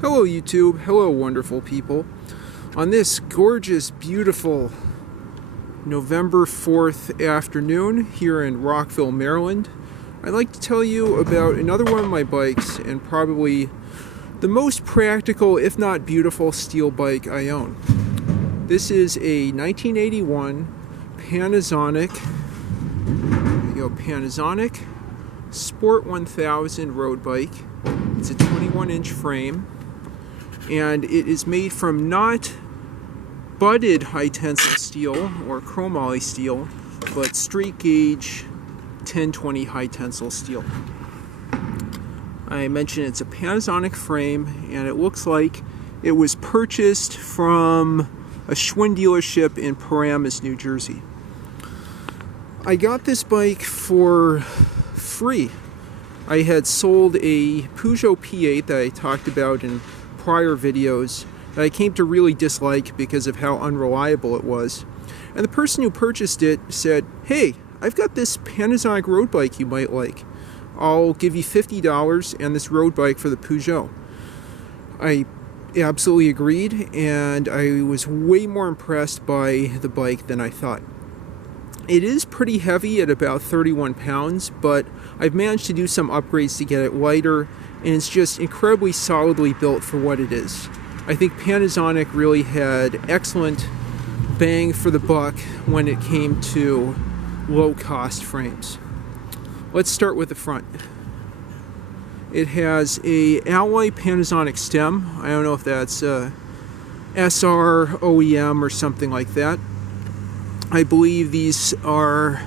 Hello YouTube, hello wonderful people. On this gorgeous, beautiful November 4th afternoon here in Rockville, Maryland, I'd like to tell you about another one of my bikes and probably the most practical, if not beautiful, steel bike I own. This is a 1981 Panasonic, Panasonic Sport 1000 road bike. It's a 21-inch frame. And it is made from not budded high tensile steel or chromoly steel, but straight gauge 1020 high tensile steel. I mentioned it's a Panasonic frame, and it looks like it was purchased from a Schwinn dealership in Paramus, New Jersey. I got this bike for free. I had sold a Peugeot P8 that I talked about in prior videos that I came to really dislike because of how unreliable it was. And the person who purchased it said, "Hey, I've got this Panasonic road bike you might like. I'll give you $50 and this road bike for the Peugeot." I absolutely agreed, and I was way more impressed by the bike than I thought. It is pretty heavy at about 31 pounds, but I've managed to do some upgrades to get it lighter, and it's just incredibly solidly built for what it is. I think Panasonic really had excellent bang for the buck when it came to low-cost frames. Let's start with the front. It has a alloy Panasonic stem. I don't know if that's SR, OEM, or something like that. I believe these are,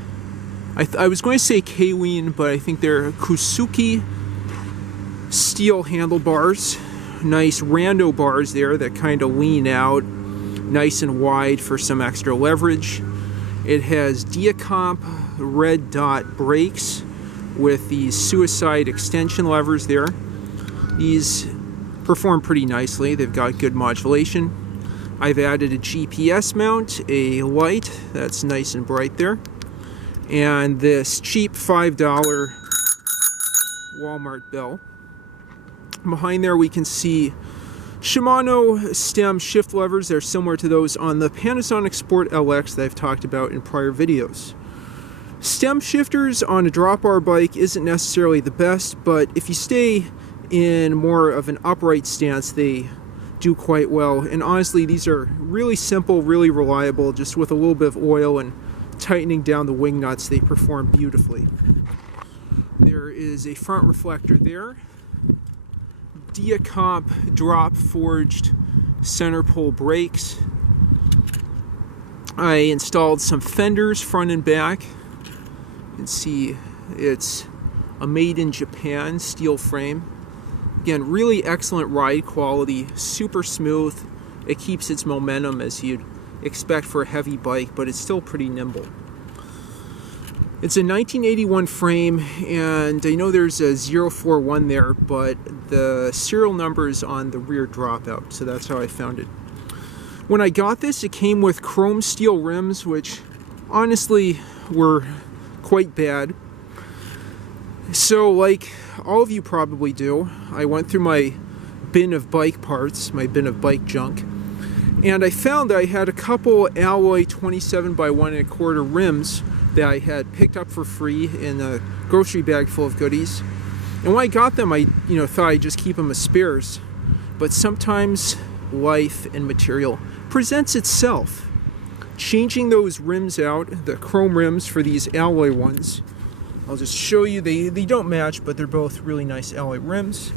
I was going to say K-Ween, but I think they're Kusuki steel handlebars. Nice rando bars there that kind of lean out nice and wide for some extra leverage. It has Diacomp red dot brakes with these suicide extension levers there. These perform pretty nicely. They've got good modulation. I've added a GPS mount, a light that's nice and bright there, and this cheap $5 Walmart bell. Behind there we can see Shimano stem shift levers. They're similar to those on the Panasonic Sport LX that I've talked about in prior videos. Stem shifters on a drop bar bike isn't necessarily the best, but if you stay in more of an upright stance, they do quite well. And honestly, these are really simple, really reliable. Just with a little bit of oil and tightening down the wing nuts, they perform beautifully. There is a front reflector there. Diacomp drop forged center pole brakes. I installed some fenders front and back. You can see it's a made in Japan steel frame. Again, really excellent ride quality, super smooth. It keeps its momentum as you'd expect for a heavy bike, but it's still pretty nimble. It's a 1981 frame, and I know there's a 041 there, but the serial number is on the rear dropout, so that's how I found it. When I got this, it came with chrome steel rims, which honestly were quite bad. So, like all of you probably do, I went through my bin of bike parts, my bin of bike junk, and I found I had a couple alloy 27 by 1 1/4 rims that I had picked up for free in a grocery bag full of goodies. And when I got them, I thought I'd just keep them as spares. But sometimes life and material presents itself. Changing those rims out, the chrome rims for these alloy ones, I'll just show you, they don't match, but they're both really nice alloy rims,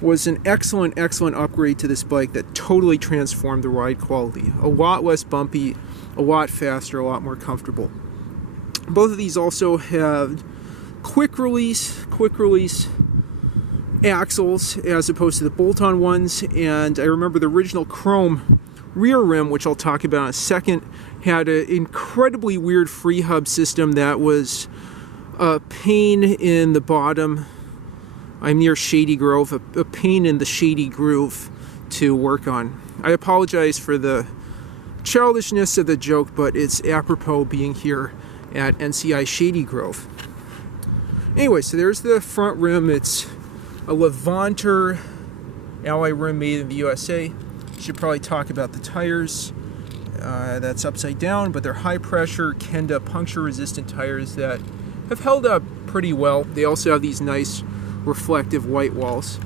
was an excellent upgrade to this bike that totally transformed the ride quality. A lot less bumpy, a lot faster, a lot more comfortable. Both of these also have quick release axles as opposed to the bolt-on ones, and I remember the original chrome rear rim, which I'll talk about in a second, had an incredibly weird freehub system that was a pain in the bottom. I'm near Shady Grove, a pain in the shady groove to work on. I apologize for the childishness of the joke, but it's apropos being here at NCI Shady Grove. Anyway, so there's the front rim. It's a Levanter alloy rim made in the USA. Should probably talk about the tires. That's upside down, but they're high pressure Kenda puncture resistant tires that have held up pretty well. They also have these nice reflective white walls.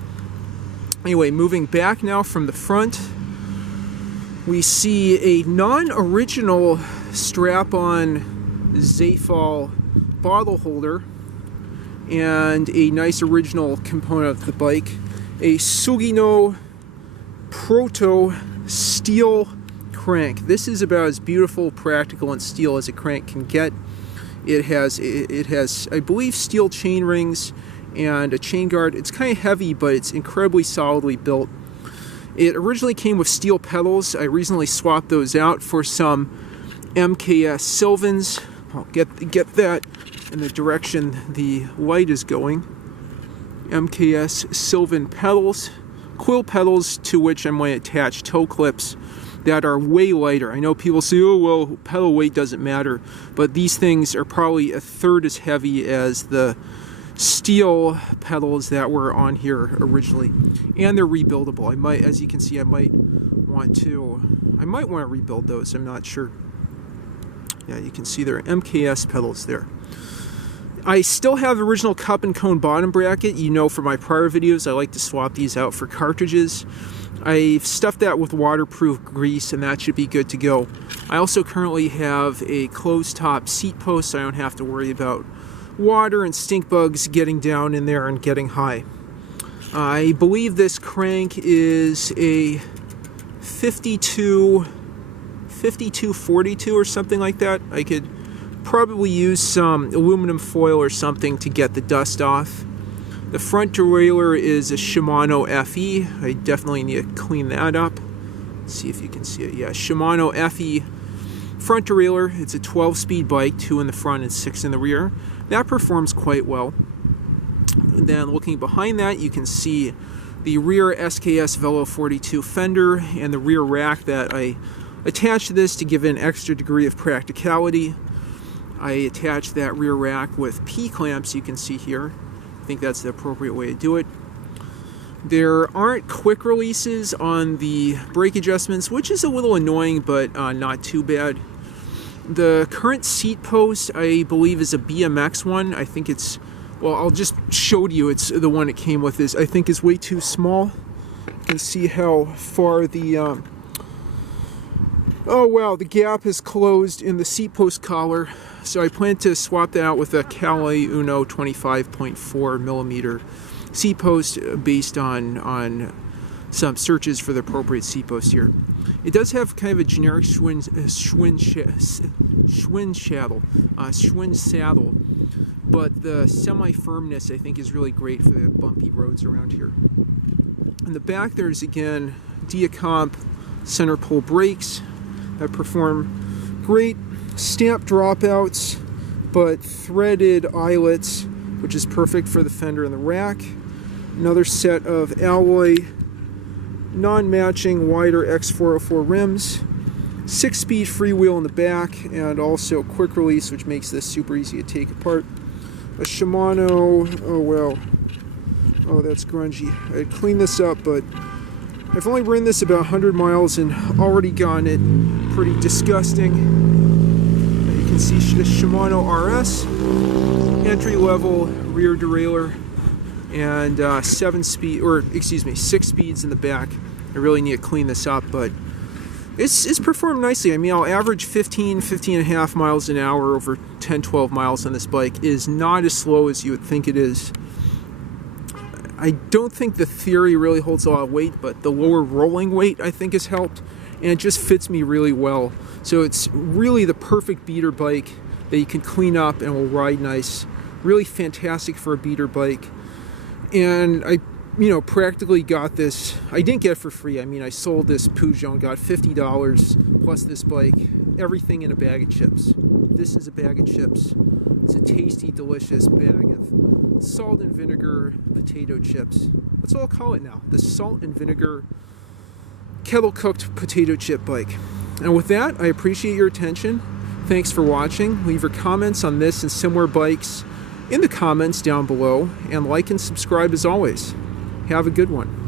Anyway, moving back now from the front, we see a non-original strap-on Zafal bottle holder and a nice original component of the bike, a Sugino Proto steel crank. This is about as beautiful, practical, and steel as a crank can get. It has, I believe, steel chain rings and a chain guard. It's kind of heavy, but it's incredibly solidly built. It originally came with steel pedals. I recently swapped those out for some MKS Sylvans. I'll get that in the direction the light is going. MKS Sylvan pedals, quill pedals, to which I'm going to attach toe clips that are way lighter. I know people say, oh, well, pedal weight doesn't matter, but these things are probably a third as heavy as the steel pedals that were on here originally, and they're rebuildable. I might, as you can see, I might want to rebuild those. I'm not sure. Yeah, you can see there are MKS pedals there. I still have the original cup and cone bottom bracket. You know, from my prior videos, I like to swap these out for cartridges. I've stuffed that with waterproof grease, and that should be good to go. I also currently have a closed top seat post, so I don't have to worry about water and stink bugs getting down in there and getting high. I believe this crank is a 5242 or something like that. I could probably use some aluminum foil or something to get the dust off. The front derailleur is a Shimano FE. I definitely need to clean that up. Let's see if you can see it. Yeah, Shimano FE front derailleur. It's a 12-speed bike, 2 in the front and 6 in the rear. That performs quite well. And then looking behind that, you can see the rear SKS Velo 42 fender and the rear rack that I attached to this to give it an extra degree of practicality. I attached that rear rack with P-clamps, you can see here. I think that's the appropriate way to do it. There aren't quick releases on the brake adjustments, which is a little annoying, but not too bad. The current seat post, I believe, is a BMX one. I think it's, well, I'll just show you. It's the one it came with. I think is way too small. You can see how far the oh wow, the gap is closed in the seat post collar. So I plan to swap that out with a Cali Uno 25.4 millimeter seat post based on some searches for the appropriate seat post here. It does have kind of a generic Schwinn saddle, but the semi-firmness I think is really great for the bumpy roads around here. In the back there's again Diacomp center pull brakes that perform great. Stamp dropouts, but threaded eyelets, which is perfect for the fender and the rack. Another set of alloy non-matching wider X404 rims, 6-speed freewheel in the back, and also quick release, which makes this super easy to take apart. A Shimano, oh well, oh that's grungy. I'd clean this up, but I've only ridden this about 100 miles and already gotten it pretty disgusting. You can see the Shimano RS, entry-level rear derailleur, and 6 speeds in the back. I really need to clean this up, but it's performed nicely. I mean, I'll average 15 and a half miles an hour over 10-12 miles on this bike. It is not as slow as you would think it is. I don't think the theory really holds a lot of weight, but the lower rolling weight I think has helped, and it just fits me really well. So it's really the perfect beater bike that you can clean up and will ride nice. Really fantastic for a beater bike. And I, practically got this. I didn't get it for free. I mean, I sold this Peugeot and got $50 plus this bike. Everything in a bag of chips. This is a bag of chips. It's a tasty, delicious bag of salt and vinegar potato chips. That's what I'll call it now. The salt and vinegar kettle cooked potato chip bike. And with that, I appreciate your attention. Thanks for watching. Leave your comments on this and similar bikes in the comments down below, and like and subscribe as always. Have a good one.